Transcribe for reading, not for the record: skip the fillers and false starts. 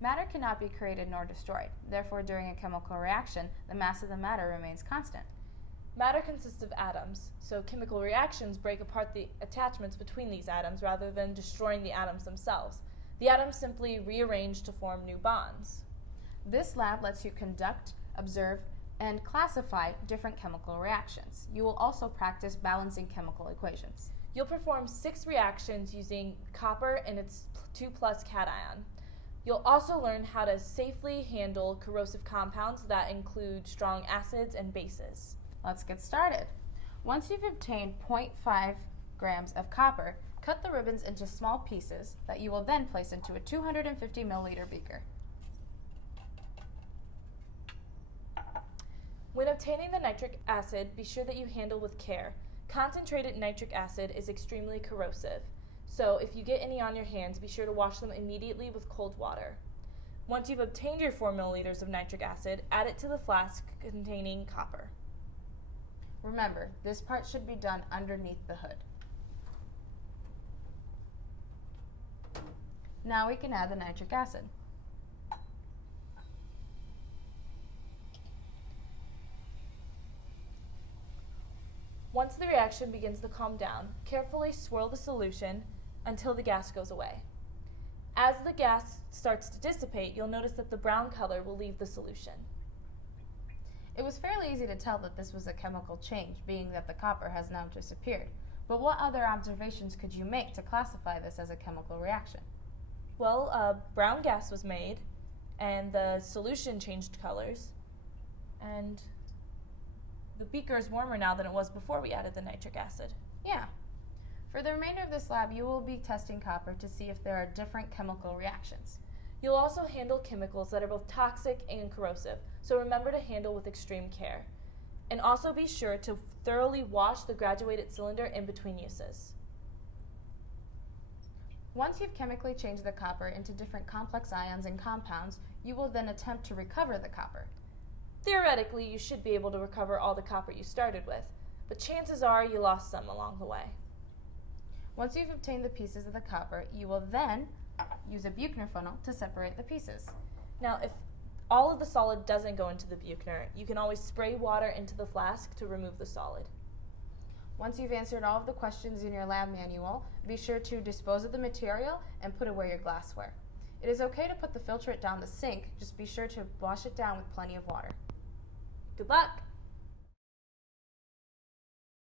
Matter cannot be created nor destroyed. Therefore, during a chemical reaction, the mass of the matter remains constant. Matter consists of atoms, so chemical reactions break apart the attachments between these atoms rather than destroying the atoms themselves. The atoms simply rearrange to form new bonds. This lab lets you conduct, observe, and classify different chemical reactions. You will also practice balancing chemical equations. You'll perform 6 reactions using copper and its 2+ cation. You'll also learn how to safely handle corrosive compounds that include strong acids and bases. Let's get started. Once you've obtained 0.5 grams of copper, cut the ribbons into small pieces that you will then place into a 250 milliliter beaker. When obtaining the nitric acid, be sure that you handle with care. Concentrated nitric acid is extremely corrosive, so if you get any on your hands, be sure to wash them immediately with cold water. Once you've obtained your 4 milliliters of nitric acid, add it to the flask containing copper. Remember, this part should be done underneath the hood. Now we can add the nitric acid. Once the reaction begins to calm down, carefully swirl the solution until the gas goes away. As the gas starts to dissipate, you'll notice that the brown color will leave the solution. It was fairly easy to tell that this was a chemical change, being that the copper has now disappeared. But what other observations could you make to classify this as a chemical reaction? Well, brown gas was made, and the solution changed colors, and the beaker is warmer now than it was before we added the nitric acid. Yeah. For the remainder of this lab, you will be testing copper to see if there are different chemical reactions. You'll also handle chemicals that are both toxic and corrosive, so remember to handle with extreme care. And also be sure to thoroughly wash the graduated cylinder in between uses. Once you've chemically changed the copper into different complex ions and compounds, you will then attempt to recover the copper. Theoretically, you should be able to recover all the copper you started with, but chances are you lost some along the way. Once you've obtained the pieces of the copper, you will then use a Buchner funnel to separate the pieces. Now, if all of the solid doesn't go into the Buchner, you can always spray water into the flask to remove the solid. Once you've answered all of the questions in your lab manual, be sure to dispose of the material and put away your glassware. It is okay to put the filtrate down the sink, just be sure to wash it down with plenty of water. Good luck!